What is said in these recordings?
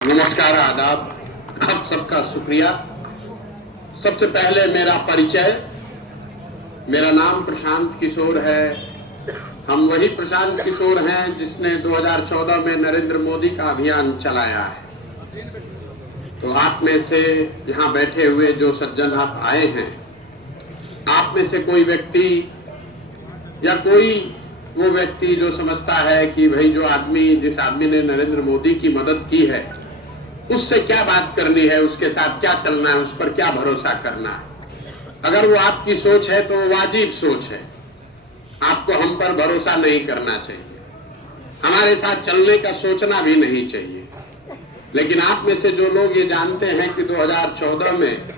नमस्कार, आदाब। आप सबका शुक्रिया। सबसे पहले मेरा परिचय। मेरा नाम प्रशांत किशोर है। हम वही प्रशांत किशोर हैं जिसने 2014 में नरेंद्र मोदी का अभियान चलाया है। तो आप में से यहाँ बैठे हुए जो सज्जन आप आए हैं, आप में से कोई व्यक्ति या कोई वो व्यक्ति जो समझता है कि भाई जिस आदमी ने नरेंद्र मोदी की मदद की है उससे क्या बात करनी है, उसके साथ क्या चलना है, उस पर क्या भरोसा करना है। अगर वो आपकी सोच है तो वो वाजिब सोच है। आपको हम पर भरोसा नहीं करना चाहिए, हमारे साथ चलने का सोचना भी नहीं चाहिए। लेकिन आप में से जो लोग ये जानते हैं कि 2014 में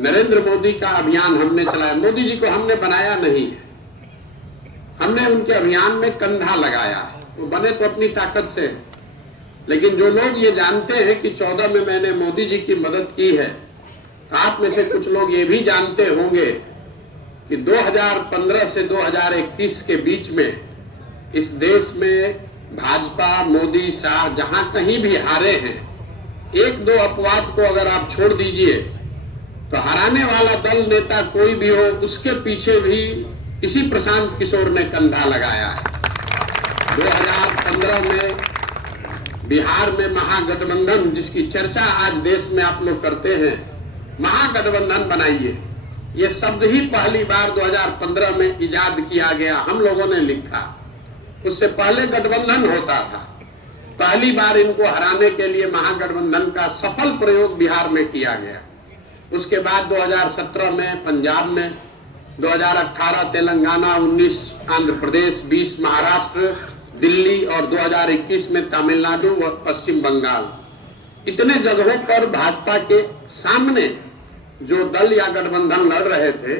नरेंद्र मोदी का अभियान हमने चलाया, मोदी जी को हमने बनाया नहीं है, हमने उनके अभियान में कंधा लगाया है। वो बने तो अपनी ताकत से, लेकिन जो लोग ये जानते हैं कि 14 में मैंने मोदी जी की मदद की है, तो आप में से कुछ लोग ये भी जानते होंगे कि 2015 से 2021 के बीच में इस देश में भाजपा, मोदी, शाह जहां कहीं भी हारे हैं, एक दो अपवाद को अगर आप छोड़ दीजिए तो हराने वाला दल, नेता कोई भी हो, उसके पीछे भी इसी प्रशांत किशोर ने कंधा लगाया है। 2015 में बिहार में महागठबंधन, जिसकी चर्चा आज देश में आप लोग करते हैं, महागठबंधन बनाइए, ये शब्द ही पहली बार 2015 में इजाद किया गया, हम लोगों ने लिखा। उससे पहले गठबंधन होता था। पहली बार इनको हराने के लिए महागठबंधन का सफल प्रयोग बिहार में किया गया। उसके बाद 2017 में पंजाब में, 2018 तेलंगाना, 19 आंध्र प्रदेश, 20 महाराष्ट्र, दिल्ली और 2021 में तमिलनाडु और पश्चिम बंगाल, इतने जगहों पर भाजपा के सामने जो दल या गठबंधन लड़ रहे थे,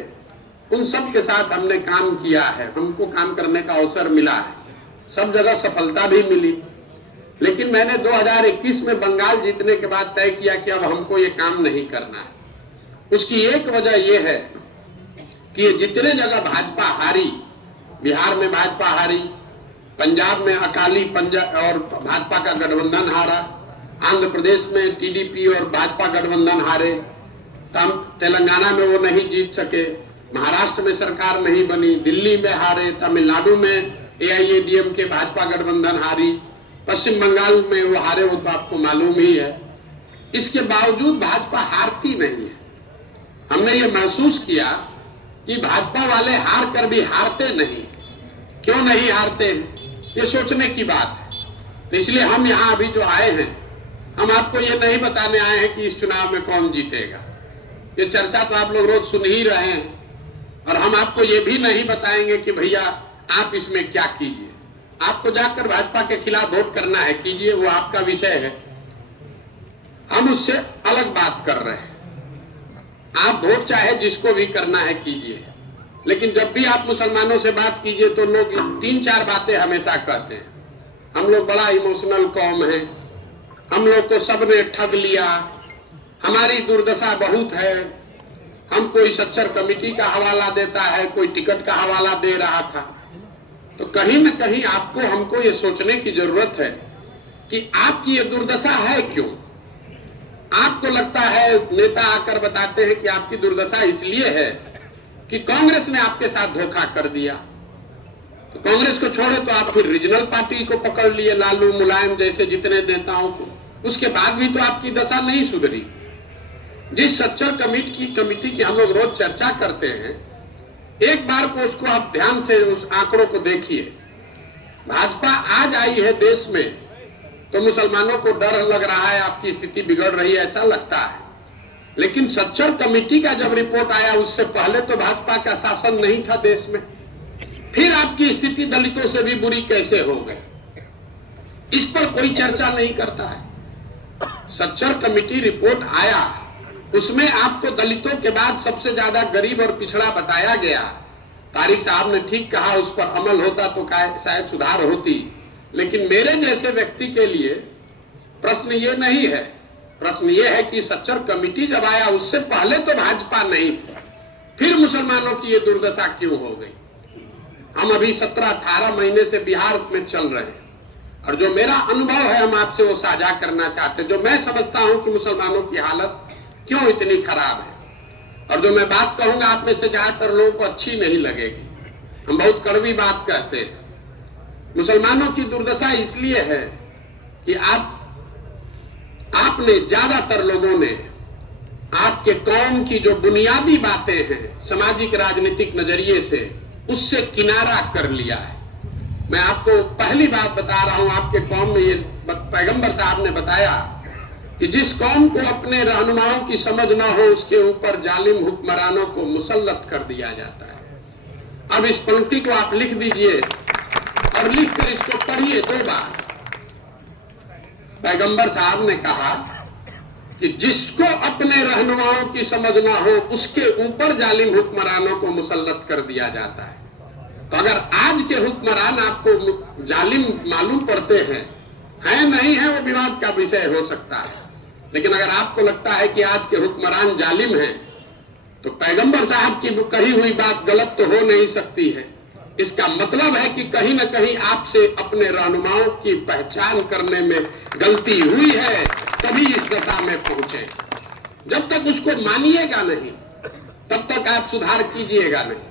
उन सब के साथ हमने काम किया है। हमको काम करने का अवसर मिला है, सब जगह सफलता भी मिली। लेकिन मैंने 2021 में बंगाल जीतने के बाद तय किया कि अब हमको ये काम नहीं करना है। उसकी एक वजह यह है कि ये जितने जगह भाजपा हारी, बिहार में भाजपा हारी, पंजाब में अकाली पंजाब और भाजपा का गठबंधन हारा, आंध्र प्रदेश में टीडीपी और भाजपा गठबंधन हारे, तेलंगाना में वो नहीं जीत सके, महाराष्ट्र में सरकार नहीं बनी, दिल्ली में हारे, तमिलनाडु में एआईएडीएम के भाजपा गठबंधन हारी, पश्चिम बंगाल में वो हारे, वो तो आपको मालूम ही है। इसके बावजूद भाजपा हारती नहीं है। हमने ये महसूस किया कि भाजपा वाले हार कर भी हारते नहीं। क्यों नहीं हारते हैं, ये सोचने की बात है। तो इसलिए हम यहाँ अभी जो आए हैं, हम आपको ये नहीं बताने आए हैं कि इस चुनाव में कौन जीतेगा। ये चर्चा तो आप लोग रोज सुन ही रहे हैं। और हम आपको ये भी नहीं बताएंगे कि भैया आप इसमें क्या कीजिए। आपको जाकर भाजपा के खिलाफ वोट करना है, कीजिए, वो आपका विषय है। हम उससे अलग बात कर रहे हैं। आप वोट चाहे जिसको भी करना है कीजिए, लेकिन जब भी आप मुसलमानों से बात कीजिए तो लोग 3-4 बातें हमेशा कहते हैं। हम लोग बड़ा इमोशनल कौम है, हम लोग को सबने ठग लिया, हमारी दुर्दशा बहुत है, हम कोई सच्चर कमेटी का हवाला देता है, कोई टिकट का हवाला दे रहा था। तो कहीं न कहीं आपको हमको ये सोचने की जरूरत है कि आपकी ये दुर्दशा है क्यों। आपको लगता है नेता आकर बताते हैं कि आपकी दुर्दशा इसलिए है कि कांग्रेस ने आपके साथ धोखा कर दिया। तो कांग्रेस को छोड़े तो आप फिर रीजनल पार्टी को पकड़ लिए, लालू, मुलायम जैसे जितने नेताओं को। उसके बाद भी तो आपकी दशा नहीं सुधरी। जिस सच्चर कमेटी की हम लोग रोज चर्चा करते हैं, एक बार को उसको आप ध्यान से उस आंकड़ों को देखिए। भाजपा आज आई है देश में तो मुसलमानों को डर लग रहा है, आपकी स्थिति बिगड़ रही है, ऐसा लगता है। लेकिन सच्चर कमेटी का जब रिपोर्ट आया, उससे पहले तो भाजपा का शासन नहीं था देश में। फिर आपकी स्थिति दलितों से भी बुरी कैसे हो गई, इस पर कोई चर्चा नहीं करता है। सच्चर कमेटी रिपोर्ट आया, उसमें आपको दलितों के बाद सबसे ज्यादा गरीब और पिछड़ा बताया गया। तारिक साहब ने ठीक कहा, उस पर अमल होता तो शायद सुधार होती। लेकिन मेरे जैसे व्यक्ति के लिए प्रश्न ये नहीं है। प्रश्न ये है कि सच्चर कमेटी जब आया, उससे पहले तो भाजपा नहीं थी, फिर मुसलमानों की ये दुर्दशा क्यों हो गई। हम अभी 17-18 महीने से बिहार में चल रहे हैं। और जो मेरा अनुभव है हम आपसे वो साझा करना चाहते हैं, जो मैं समझता हूं कि मुसलमानों की हालत क्यों इतनी खराब है। और जो मैं बात कहूंगा आप में से ज्यादातर लोगों को अच्छी नहीं लगेगी, हम बहुत कड़वी बात कहते हैं। मुसलमानों की दुर्दशा इसलिए है कि आपने ज्यादातर लोगों ने आपके कौम की जो बुनियादी बातें हैं सामाजिक राजनीतिक नजरिए से, उससे किनारा कर लिया है। मैं आपको पहली बात बता रहा हूं, आपके कौम में ये पैगंबर साहब ने बताया कि जिस कौम को अपने रहनुमाओं की समझ ना हो उसके ऊपर जालिम हुक्मरानों को मुसल्लत कर दिया जाता है। अब इस पंक्ति को आप लिख दीजिए और लिखकर इसको पढ़िए 2 बार। पैगंबर साहब ने कहा कि जिसको अपने रहनुमाओं की समझ ना हो उसके ऊपर जालिम हुक्मरानों को मुसल्लत कर दिया जाता है। तो अगर आज के हुक्मरान आपको जालिम मालूम पड़ते हैं, है नहीं है वो विवाद का विषय हो सकता है, लेकिन अगर आपको लगता है कि आज के हुक्मरान जालिम हैं, तो पैगंबर साहब की कही हुई बात गलत तो हो नहीं सकती है। इसका मतलब है कि कहीं ना कहीं आपसे अपने रहनुमाओं की पहचान करने में गलती हुई है, तभी इस दशा में पहुंचे। जब तक उसको मानिएगा नहीं तब तक आप सुधार कीजिएगा नहीं।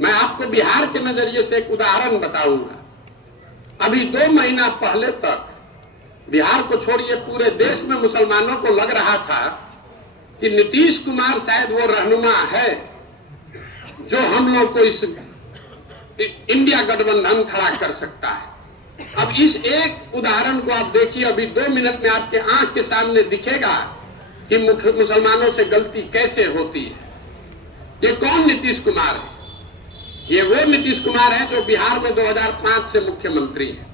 मैं आपको बिहार के नजरिए से एक उदाहरण बताऊंगा। अभी 2 महीना पहले तक बिहार को छोड़िए पूरे देश में मुसलमानों को लग रहा था कि नीतीश कुमार शायद वो रहनुमा है जो हम लोग को इस इंडिया गठबंधन खड़ा कर सकता है। अब इस एक उदाहरण को आप देखिए, अभी 2 मिनट में आपके आंख के सामने दिखेगा कि मुसलमानों से गलती कैसे होती है। ये कौन नीतीश कुमार है? ये वो नीतीश कुमार है जो बिहार में 2005 से मुख्यमंत्री है।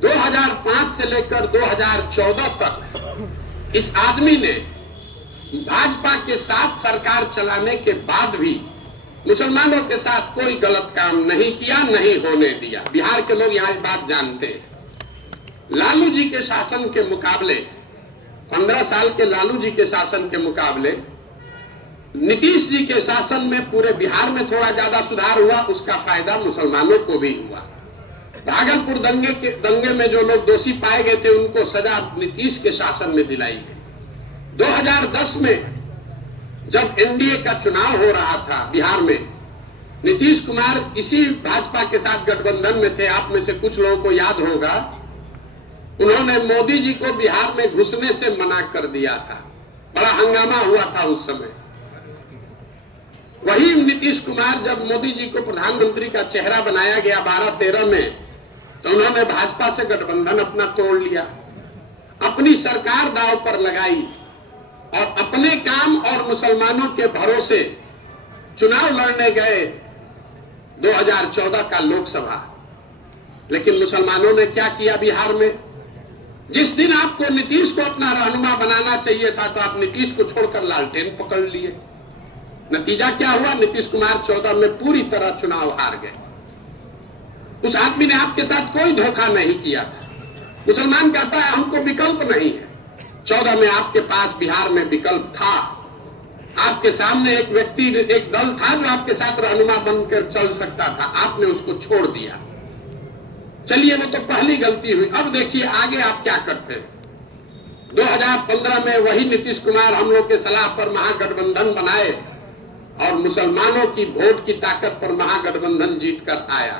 2005 से लेकर 2014 तक इस आदमी ने भाजपा के साथ सरकार चलाने के बाद भी मुसलमानों के साथ कोई गलत काम नहीं किया, नहीं होने दिया। बिहार के लोग यहाँ इस बात जानते हैं। लालू जी के शासन के मुकाबले, 15 साल के लालू जी के शासन के मुकाबले नीतीश जी के शासन में पूरे बिहार में थोड़ा ज्यादा सुधार हुआ। उसका फायदा मुसलमानों को भी हुआ। भागलपुर दंगे में जो लोग दोषी पाए गए थे उनको सजा नीतीश के शासन में दिलाई गई। 2010 में जब एनडीए का चुनाव हो रहा था बिहार में, नीतीश कुमार इसी भाजपा के साथ गठबंधन में थे। आप में से कुछ लोगों को याद होगा, उन्होंने मोदी जी को बिहार में घुसने से मना कर दिया था। बड़ा हंगामा हुआ था उस समय। वही नीतीश कुमार जब मोदी जी को प्रधानमंत्री का चेहरा बनाया गया 12-13 में, तो उन्होंने भाजपा से गठबंधन अपना तोड़ लिया, अपनी सरकार दांव पर लगाई और अपने काम और मुसलमानों के भरोसे चुनाव लड़ने गए 2014 का लोकसभा। लेकिन मुसलमानों ने क्या किया बिहार में? जिस दिन आपको नीतीश को अपना रहनुमा बनाना चाहिए था तो आप नीतीश को छोड़कर लालटेन पकड़ लिए। नतीजा क्या हुआ? नीतीश कुमार 14 में पूरी तरह चुनाव हार गए। उस आदमी ने आपके साथ कोई धोखा नहीं किया था। मुसलमान कहता है हमको विकल्प नहीं है। 14 में आपके पास बिहार में विकल्प था। आपके सामने एक व्यक्ति, एक दल था जो आपके साथ रहनुमा बनकर चल सकता था, आपने उसको छोड़ दिया। चलिए वो तो पहली गलती हुई। अब देखिए आगे आप क्या करते हैं। 2015 में वही नीतीश कुमार हम लोग के सलाह पर महागठबंधन बनाए और मुसलमानों की वोट की ताकत पर महागठबंधन जीतकर आया।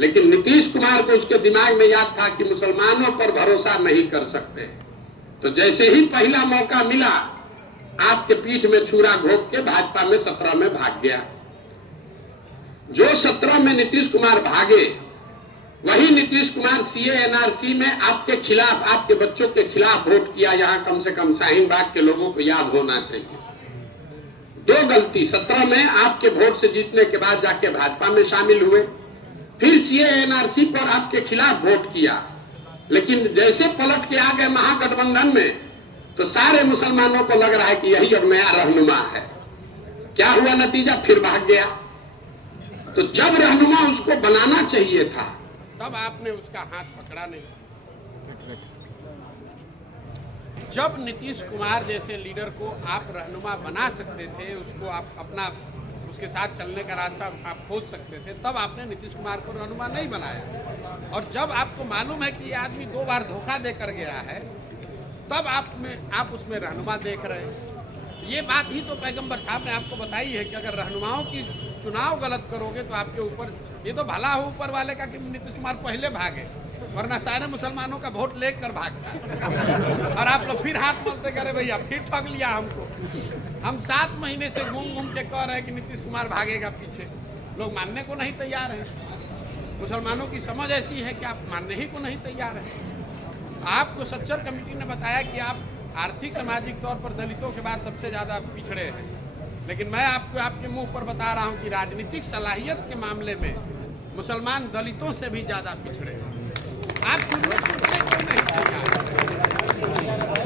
लेकिन नीतीश कुमार को उसके दिमाग में याद था कि मुसलमानों पर भरोसा नहीं कर सकते, तो जैसे ही पहला मौका मिला आपके पीठ में छुरा घोंप के भाजपा में 17 में भाग गया। जो 17 में नीतीश कुमार भागे, वही नीतीश कुमार सीए एनआरसी में आपके खिलाफ, आपके बच्चों के खिलाफ वोट किया। यहां कम से कम शाहीन बाग के लोगों को याद होना चाहिए। 2 गलती, 17 में आपके वोट से जीतने के बाद जाके भाजपा में शामिल हुए, फिर सीए एनआरसी पर आपके खिलाफ वोट किया। लेकिन जैसे पलट के आ गए महागठबंधन में, तो सारे मुसलमानों को लग रहा है कि यही अब नया रहनुमा है। क्या हुआ नतीजा? फिर भाग गया। तो जब रहनुमा उसको बनाना चाहिए था तब आपने उसका हाथ पकड़ा नहीं। जब नीतीश कुमार जैसे लीडर को आप रहनुमा बना सकते थे, उसको आप अपना, उसके साथ चलने का रास्ता आप खोज सकते थे, तब आपने नीतीश कुमार को रहनुमा नहीं बनाया। और जब आपको मालूम है कि ये आदमी 2 बार धोखा देकर गया है, तब आप उसमें रहनुमा देख रहे हैं। ये बात ही तो पैगंबर साहब ने आपको बताई है कि अगर रहनुमाओं की चुनाव गलत करोगे तो आपके ऊपर, ये तो भला हो ऊपर वाले का कि नीतीश कुमार पहले भागे, वरना सारे मुसलमानों का वोट लेकर भागता और आप लोग फिर हाथ मलते करे भैया फिर ठग लिया हमको। हम 7 महीने से घूम घूम के कह रहे हैं कि नीतीश कुमार भागेगा पीछे, लोग मानने को नहीं तैयार हैं। मुसलमानों की समझ ऐसी है कि आप मानने ही को नहीं तैयार हैं। आपको सच्चर कमेटी ने बताया कि आप आर्थिक सामाजिक तौर पर दलितों के बाद सबसे ज़्यादा पिछड़े हैं, लेकिन मैं आपको आपके मुंह पर बता रहा हूं कि राजनीतिक सलाहियत के मामले में मुसलमान दलितों से भी ज़्यादा पिछड़े हैं। आप सुनने क्यों नहीं तैयार?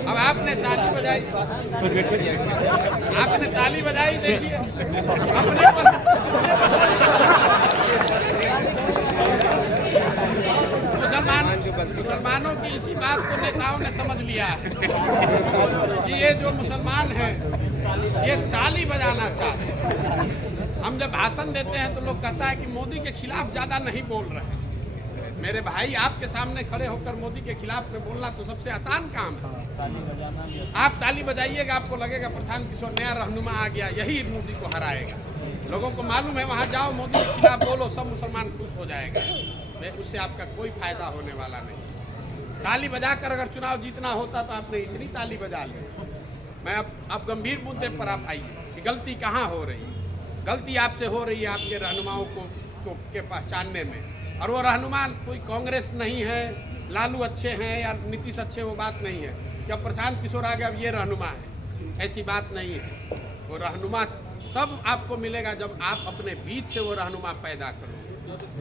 अब आपने ताली बजाई, देखिए अपने पर मुसलमानों की इसी बात को नेताओं ने समझ लिया है कि ये जो मुसलमान हैं ये ताली बजाना चाहते हैं। हम जब भाषण देते हैं तो लोग कहता है कि मोदी के खिलाफ ज़्यादा नहीं बोल रहे हैं। मेरे भाई, आपके सामने खड़े होकर मोदी के खिलाफ में बोलना तो सबसे आसान काम है। आप ताली बजाइएगा, आपको लगेगा प्रशांत किशोर नया रहनुमा आ गया, यही मोदी को हराएगा। लोगों को मालूम है वहाँ जाओ मोदी के खिलाफ बोलो, सब मुसलमान खुश हो जाएगा। उससे आपका कोई फायदा होने वाला नहीं। ताली बजाकर अगर चुनाव जीतना होता तो आपने इतनी ताली बजा ली। मैं अब गंभीर मुद्दे पर आप आइए कि गलती कहाँ हो रही है। गलती आपसे हो रही है आपके रहनुमाओं को के पहचानने में। और वो रहनुमा कोई कांग्रेस नहीं है, लालू अच्छे हैं या नीतीश अच्छे, वो बात नहीं है। जब प्रशांत किशोर आ गया अब ये रहनुमा है, ऐसी बात नहीं है। वो रहनुमा तब आपको मिलेगा जब आप अपने बीच से वो रहनुमा पैदा करो।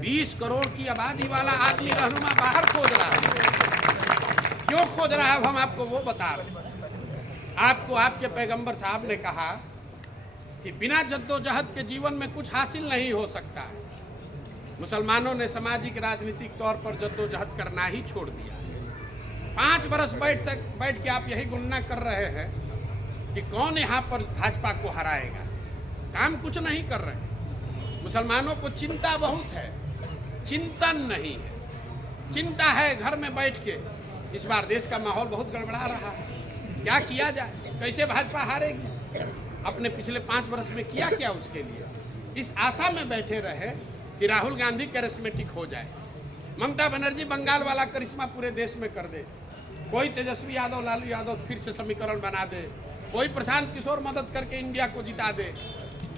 20 करोड़ की आबादी वाला आदमी रहनुमा बाहर खोज रहा है। क्यों खोज रहा है अब हम आपको वो बता रहे हैं। आपको आपके पैगंबर साहब ने कहा कि बिना जद्दोजहद के जीवन में कुछ हासिल नहीं हो सकता है। मुसलमानों ने सामाजिक राजनीतिक तौर पर जद्दोजहद करना ही छोड़ दिया। 5 बरस बैठ के आप यही गणना कर रहे हैं कि कौन यहाँ पर भाजपा को हराएगा। काम कुछ नहीं कर रहे। मुसलमानों को चिंता बहुत है, चिंतन नहीं है। चिंता है घर में बैठ के। इस बार देश का माहौल बहुत गड़बड़ा रहा है, क्या किया जाए, कैसे भाजपा हारेगी। अपने पिछले 5 वर्ष में किया क्या उसके लिए। इस आशा में बैठे रहे कि राहुल गांधी करिश्मेटिक हो जाए, ममता बनर्जी बंगाल वाला करिश्मा पूरे देश में कर दे, कोई तेजस्वी यादव लालू यादव फिर से समीकरण बना दे, कोई प्रशांत किशोर मदद करके इंडिया को जिता दे।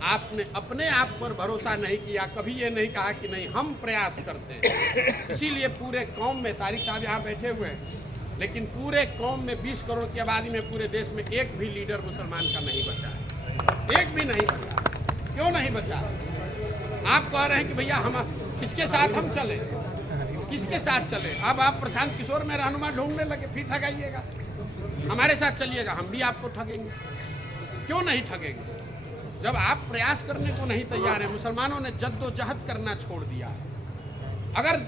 आपने अपने आप पर भरोसा नहीं किया, कभी ये नहीं कहा कि नहीं हम प्रयास करते हैं। इसीलिए पूरे कौम में, तारिक साहब यहाँ बैठे हुए हैं, लेकिन पूरे कौम में 20 करोड़ की आबादी में पूरे देश में एक भी लीडर मुसलमान का नहीं बचा है, एक भी नहीं बचा। क्यों नहीं बचा? आप कह रहे हैं कि भैया हम किसके साथ हम चले, किसके साथ चले। अब आप प्रशांत किशोर में रहनुमा ढूंढने लगे, फिर ठगाइएगा, हमारे साथ चलिएगा, हम भी आपको ठगेंगे। क्यों नहीं ठगेंगे जब आप प्रयास करने को नहीं तैयार हैं। मुसलमानों ने जद्दोजहद करना छोड़ दिया। अगर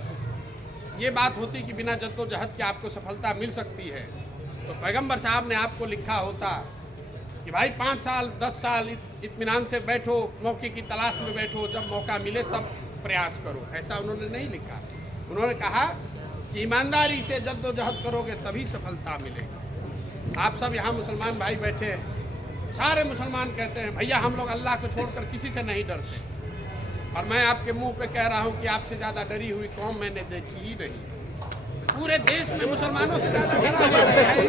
ये बात होती कि बिना जद्दोजहद के आपको सफलता मिल सकती है तो पैगंबर साहब ने आपको लिखा होता कि भाई 5 साल 10 साल इत्मीनान से बैठो, मौके की तलाश में बैठो, जब मौका मिले तब प्रयास करो। ऐसा उन्होंने नहीं लिखा। उन्होंने कहा कि ईमानदारी से जद्दोजहद करोगे तभी सफलता मिलेगी। आप सब यहाँ मुसलमान भाई बैठे हैं, सारे मुसलमान कहते हैं भैया हम लोग अल्लाह को छोड़कर किसी से नहीं डरते। और मैं आपके मुंह पे कह रहा हूं कि आपसे ज़्यादा डरी हुई कौम मैंने देखी ही नहीं। पूरे देश में मुसलमानों से ज़्यादा डरा हुआ है ही।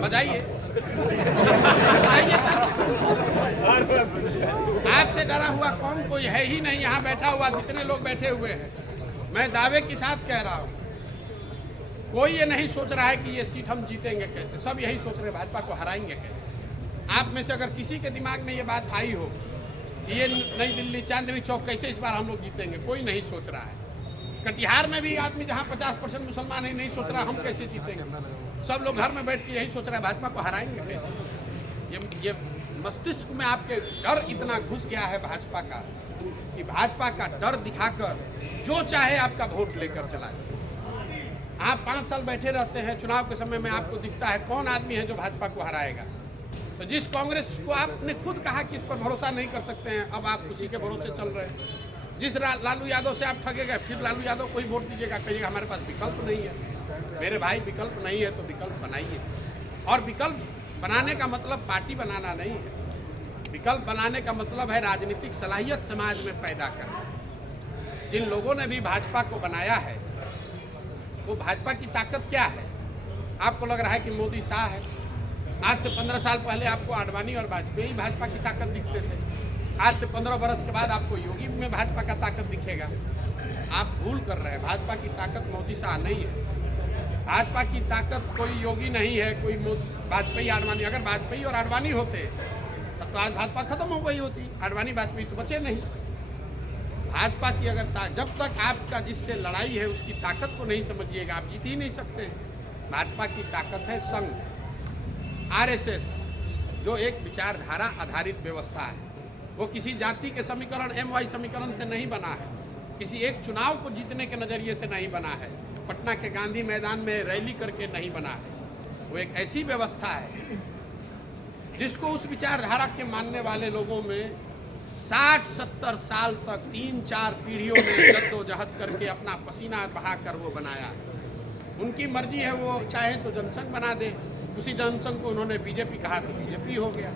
बजाइए, आपसे डरा हुआ कौम कोई है ही नहीं। यहाँ बैठा हुआ जितने लोग बैठे हुए हैं, मैं दावे के साथ कह रहा हूँ, कोई ये नहीं सोच रहा है कि ये सीट हम जीतेंगे कैसे। सब यही सोच रहे हैं भाजपा को हराएंगे कैसे। आप में से अगर किसी के दिमाग में ये बात आई हो कि ये नई दिल्ली चांदनी चौक कैसे इस बार हम लोग जीतेंगे, कोई नहीं सोच रहा है। कटिहार में भी आदमी जहाँ 50% मुसलमान है नहीं सोच रहा हम कैसे जीतेंगे। सब लोग घर में बैठ के यही सोच रहा है भाजपा को हराएंगे कैसे। ये मस्तिष्क में आपके डर इतना घुस गया है भाजपा का कि भाजपा का डर दिखाकर जो चाहे आपका वोट लेकर चला जाए। आप 5 साल बैठे रहते हैं, चुनाव के समय में आपको दिखता है कौन आदमी है जो भाजपा को हराएगा। तो जिस कांग्रेस को आपने खुद कहा कि इस पर भरोसा नहीं कर सकते हैं, अब आप उसी के भरोसे चल रहे हैं। जिस लालू यादव से आप ठगे गए, फिर लालू यादव को ही वोट दीजिएगा, कहिएगा हमारे पास विकल्प नहीं है। मेरे भाई, विकल्प नहीं है तो विकल्प बनाइए। और विकल्प बनाने का मतलब पार्टी बनाना नहीं है। विकल्प बनाने का मतलब है राजनीतिक सलाहियत समाज में पैदा करना। जिन लोगों ने भी भाजपा को बनाया है, वो भाजपा की ताकत क्या है? आपको लग रहा है कि मोदी शाह है। आज से 15 साल पहले आपको आडवाणी और वाजपेयी भाजपा की ताकत दिखते थे। आज से 15 बरस के बाद आपको योगी में भाजपा का ताकत दिखेगा। आप भूल कर रहे हैं। भाजपा की ताकत मोदी शाह नहीं है। भाजपा की ताकत कोई योगी नहीं है, कोई वाजपेयी आडवाणी। अगर वाजपेयी और आडवाणी होते तब तो आज भाजपा खत्म हो गई होती। आडवाणी वाजपेयी तो बचे नहीं। भाजपा की अगर जब तक आपका जिससे लड़ाई है उसकी ताकत को नहीं समझिएगा, आप जीत ही नहीं सकते। भाजपा की ताकत है संघ, आरएसएस, जो एक विचारधारा आधारित व्यवस्था है। वो किसी जाति के समीकरण MY समीकरण से नहीं बना है, किसी एक चुनाव को जीतने के नज़रिए से नहीं बना है, पटना के गांधी मैदान में रैली करके नहीं बना है। वो एक ऐसी व्यवस्था है जिसको उस विचारधारा के मानने वाले लोगों में 60-70 साल तक 3-4 पीढ़ियों में जद्दोजहद करके अपना पसीना बहाकर वो बनाया है। उनकी मर्जी है, वो चाहे तो जनसंघ बना दे। उसी जनसंघ को उन्होंने बीजेपी कहा तो बीजेपी हो गया।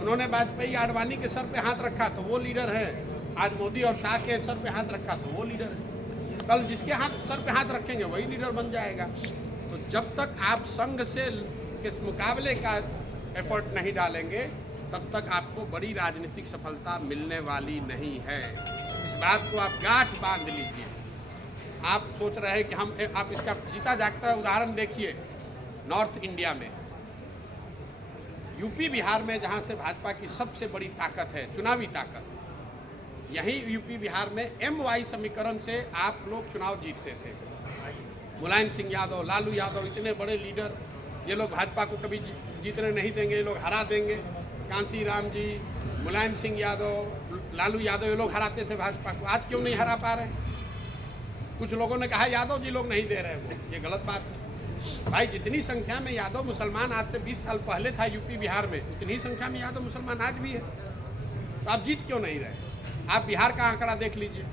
उन्होंने वाजपेयी आडवाणी के सर पे हाथ रखा तो वो लीडर है। आज मोदी और शाह के सर पे हाथ रखा तो वो लीडर है। कल जिसके सर पे हाथ रखेंगे वही लीडर बन जाएगा। तो जब तक आप संघ से किस मुकाबले का एफर्ट नहीं डालेंगे, तब तक आपको बड़ी राजनीतिक सफलता मिलने वाली नहीं है। इस बात को आप गांठ बांध लीजिए। आप सोच रहे हैं कि आप इसका जीता जागता उदाहरण देखिए। नॉर्थ इंडिया में, यूपी बिहार में, जहां से भाजपा की सबसे बड़ी ताकत है, चुनावी ताकत, यही यूपी बिहार में MY समीकरण से आप लोग चुनाव जीतते थे। मुलायम सिंह यादव, लालू यादव, इतने बड़े लीडर, ये लोग भाजपा को कभी जीतने नहीं देंगे, ये लोग हरा देंगे। कांसी राम जी, मुलायम सिंह यादव, लालू यादव, ये लोग हराते थे भाजपा को। आज क्यों नहीं हरा पा रहे? कुछ लोगों ने कहा यादव जी लोग नहीं दे रहे हैं, ये गलत बात है। भाई, जितनी संख्या में यादव मुसलमान आज से 20 साल पहले था यूपी बिहार में, उतनी संख्या में यादव मुसलमान आज भी है। तो आप जीत क्यों नहीं रहे? आप बिहार का आंकड़ा देख लीजिए।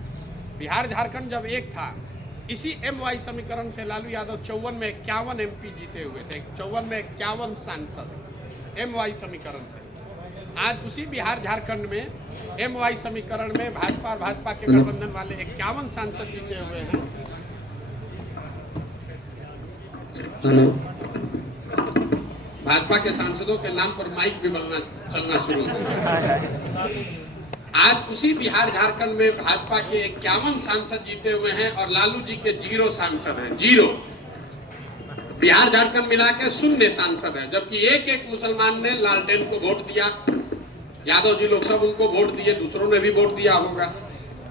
बिहार झारखंड जब एक था, इसी MY समीकरण से लालू यादव 54 में 51 MP जीते हुए थे। 54 में 51 सांसद MY समीकरण से। आज उसी बिहार झारखंड में MY समीकरण में भाजपा और भाजपा के गठबंधन वाले 51 सांसद जीते हुए हैं। भाजपा के सांसदों के नाम पर माइक भी चलना शुरू हो गया। आज उसी बिहार झारखंड में भाजपा के 51 सांसद जीते हुए हैं और लालू जी के 0 सांसद हैं। 0 बिहार झारखंड मिला के 0 सांसद है। जबकि एक मुसलमान ने लालटेन को वोट दिया। यादव जी लोग सब उनको वोट दिए, दूसरों ने भी वोट दिया होगा।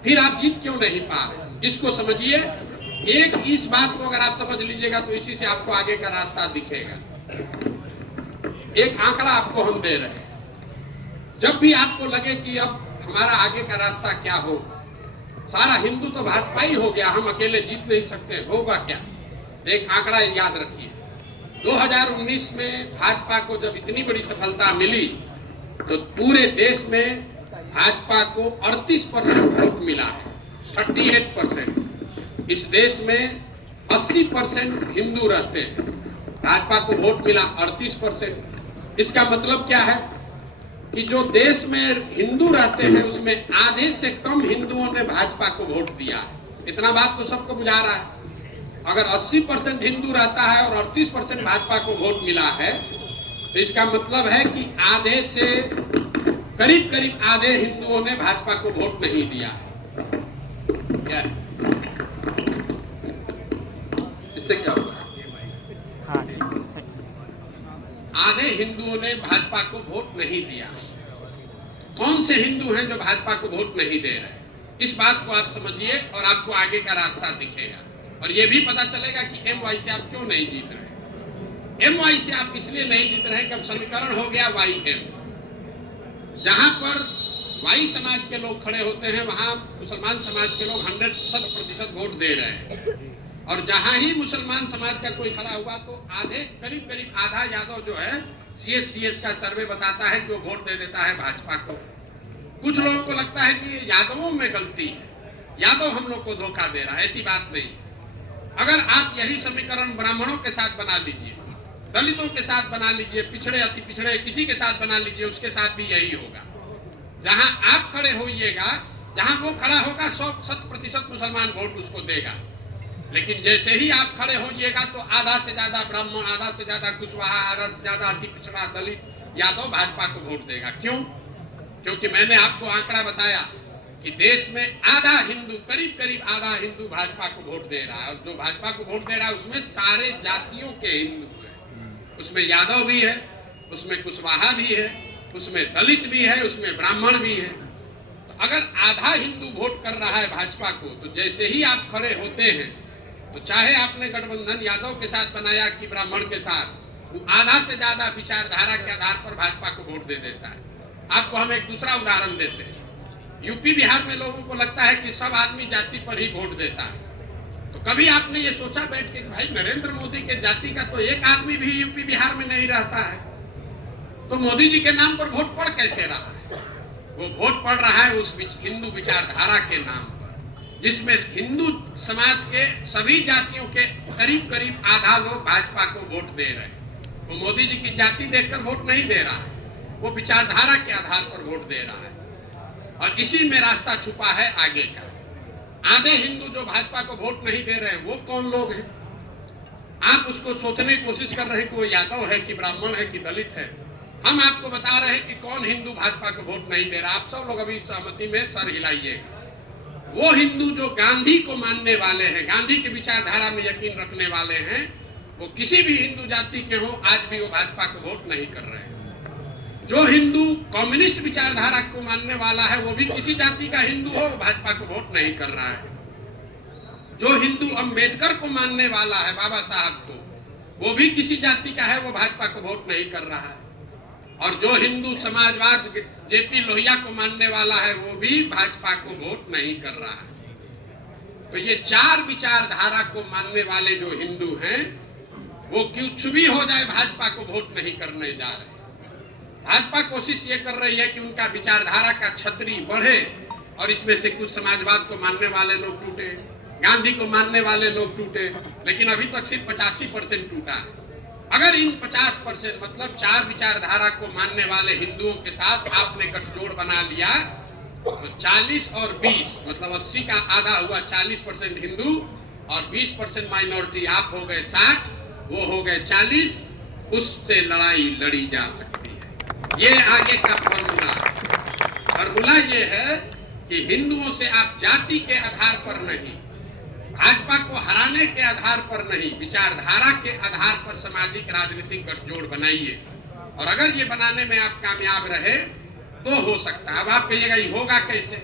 फिर आप जीत क्यों नहीं पा रहे? इसको समझिए। इस बात को अगर आप समझ लीजिएगा तो इसी से आपको आगे का रास्ता दिखेगा। एक आंकड़ा आपको हम दे रहे हैं। जब भी आपको लगे कि अब हमारा आगे का रास्ता क्या हो, सारा हिंदू तो भाजपा ही हो गया, हम अकेले जीत नहीं सकते, होगा क्या? एक आंकड़ा याद रखिए। 2019 में भाजपा को जब इतनी बड़ी सफलता मिली तो पूरे देश में भाजपा को 38% वोट मिला है। 38%। इस देश में 80% हिंदू रहते हैं, भाजपा को वोट मिला 38%। इसका मतलब क्या है कि जो देश में हिंदू रहते हैं उसमें आधे से कम हिंदुओं ने भाजपा को वोट दिया है। इतना बात तो सबको बुझा रहा है। अगर 80% हिंदू रहता है और 38% भाजपा को वोट मिला है, तो इसका मतलब है कि आधे से करीब आधे हिंदुओं ने भाजपा को वोट नहीं दिया है। क्या है? इससे क्या हुआ? आधे हिंदुओं ने भाजपा को वोट नहीं दिया। कौन से हिंदू हैं जो भाजपा को वोट नहीं दे रहे? इस बात को आप समझिए और आपको आगे का रास्ता दिखेगा। और यह भी पता चलेगा कि MY से आप क्यों नहीं जीत रहे। MY से आप इसलिए नहीं जीत रहे कि अब समीकरण हो गया YM। जहां पर Y समाज के लोग खड़े होते हैं वहां मुसलमान समाज के लोग 100% वोट दे रहे हैं। और जहां ही मुसलमान समाज का कोई खड़ा हुआ तो करीब आधा यादव जो है, CSDS का सर्वे बताता है कि वो वोट दे देता है भाजपा को। कुछ लोगों को लगता है कि यादवों में गलती है। यादव हम लोग को धोखा दे रहा है, ऐसी बात नहीं। अगर आप यही समीकरण ब्राह्मणों के साथ बना लीजिए, दलितों के साथ बना लीजिए, पिछड़े अति पिछड़े किसी के साथ बना लीजिए, उसके साथ भी यही होगा। जहां आप खड़े होइएगा, जहां वो खड़ा होगा 100% मुसलमान वोट उसको देगा। लेकिन जैसे ही आप खड़े होइएगा तो आधा से ज्यादा ब्राह्मण, आधा से ज्यादा कुशवाहा, आधा से ज्यादा अति पिछड़ा दलित यादव भाजपा को वोट देगा। क्यों? क्योंकि मैंने आपको आंकड़ा बताया कि देश में आधा हिंदू, करीब करीब आधा हिंदू भाजपा को वोट दे रहा है, और जो भाजपा को वोट दे रहा है उसमें सारे जातियों के हिंदू हैं। उसमें यादव भी है, उसमें कुशवाहा भी है, उसमें दलित भी है, उसमें ब्राह्मण भी है। तो अगर आधा हिंदू वोट कर रहा है भाजपा को, तो जैसे ही आप खड़े होते हैं, तो चाहे आपने गठबंधन यादव के साथ बनाया कि ब्राह्मण के साथ, वो आधा से ज्यादा विचारधारा के आधार पर भाजपा को वोट दे देता है। आपको हम एक दूसरा उदाहरण देते हैं। यूपी बिहार में लोगों को लगता है कि सब आदमी जाति पर ही वोट देता है। तो कभी आपने ये सोचा बैठ के भाई नरेंद्र मोदी के जाति का तो एक आदमी भी यूपी बिहार में नहीं रहता है, तो मोदी जी के नाम पर वोट पड़ कैसे रहा है? वो वोट पड़ रहा है उस हिंदू विचारधारा के नाम पर, जिसमें हिंदू समाज के सभी जातियों के करीब करीब आधा लोग भाजपा को वोट दे रहे हैं। वो मोदी जी की जाति देखकर वोट नहीं दे रहा है, वो विचारधारा के आधार पर वोट दे रहा है। और इसी में रास्ता छुपा है आगे का। आधे हिंदू जो भाजपा को वोट नहीं दे रहे हैं, वो कौन लोग हैं? आप उसको सोचने की कोशिश कर रहे हैं कि वो यादव है कि ब्राह्मण है कि दलित है। हम आपको बता रहे हैं कि कौन हिंदू भाजपा को वोट नहीं दे रहा। आप सब लोग अभी सहमति में सर हिलाइएगा। वो हिंदू जो गांधी को मानने वाले हैं, गांधी की विचारधारा में यकीन रखने वाले हैं, वो किसी भी हिंदू जाति के हो, आज भी वो भाजपा को वोट नहीं कर रहे हैं। जो हिंदू कम्युनिस्ट विचारधारा को मानने वाला है, वो भी किसी जाति का हिंदू हो, वो भाजपा को वोट नहीं कर रहा है। जो हिंदू अम्बेडकर को मानने वाला है, बाबा साहब को, वो भी किसी जाति का है, वो भाजपा को वोट नहीं कर रहा है। और जो हिंदू समाजवाद जेपी लोहिया को मानने वाला है, वो भी भाजपा को वोट नहीं कर रहा है। तो ये चार विचारधारा को मानने वाले जो हिंदू हैं, वो कुछ भी हो जाए भाजपा को वोट नहीं करने जा रहे। भाजपा कोशिश ये कर रही है कि उनका विचारधारा का छतरी बढ़े और इसमें से कुछ समाजवाद को मानने वाले लोग टूटे, गांधी को मानने वाले लोग टूटे, लेकिन अभी तक सिर्फ 85% टूटा है। अगर इन 50% मतलब चार विचारधारा को मानने वाले हिंदुओं के साथ आपने गठजोड़ बना लिया, तो 40 और 20 मतलब 80 का आधा हुआ 40% हिंदू और 20% माइनॉरिटी, आप हो गए 60, वो हो गए 40, उससे लड़ाई लड़ी जा सकती है। ये आगे का फॉर्मूला ये है कि हिंदुओं से आप जाति के आधार पर नहीं, भाजपा को हराने के आधार पर नहीं, विचारधारा के आधार पर सामाजिक राजनीतिक गठजोड़ बनाइए। और अगर ये बनाने में आप कामयाब रहे तो हो सकता है। अब आप कहिएगा ये होगा कैसे?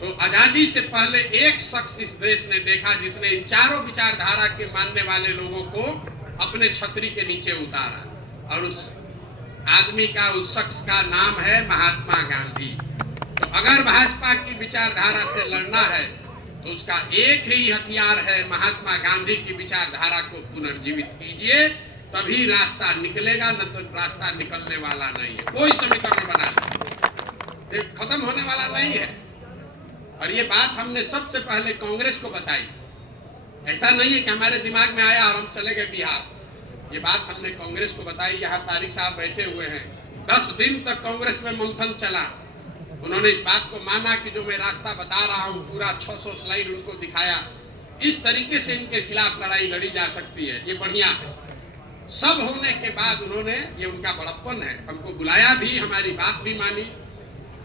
तो आजादी से पहले एक शख्स इस देश ने देखा जिसने इन चारों विचारधारा के मानने वाले लोगों को अपने छतरी के नीचे उतारा, और उस आदमी का, उस शख्स का नाम है महात्मा गांधी। तो अगर भाजपा की विचारधारा से लड़ना है तो उसका एक ही हथियार है, महात्मा गांधी की विचारधारा को पुनर्जीवित कीजिए, तभी रास्ता निकलेगा, न तो रास्ता निकलने वाला नहीं है। कोई समीकरण बना लीजिए, खत्म होने वाला नहीं है। और ये बात हमने सबसे पहले कांग्रेस को बताई। ऐसा नहीं है कि हमारे दिमाग में आया और हम चले गए बिहार। ये बात हमने कांग्रेस को बताई। यहाँ तारिक साहब बैठे हुए हैं, 10 दिन तक कांग्रेस में मंथन चला। उन्होंने इस बात को माना कि जो मैं रास्ता बता रहा हूँ, पूरा 600 स्लाइड उनको दिखाया। इस तरीके से इनके खिलाफ लड़ाई लड़ी जा सकती है, ये बढ़िया है। सब होने के बाद उन्होंने, ये उनका बड़प्पन है, हमको बुलाया भी, हमारी बात भी मानी,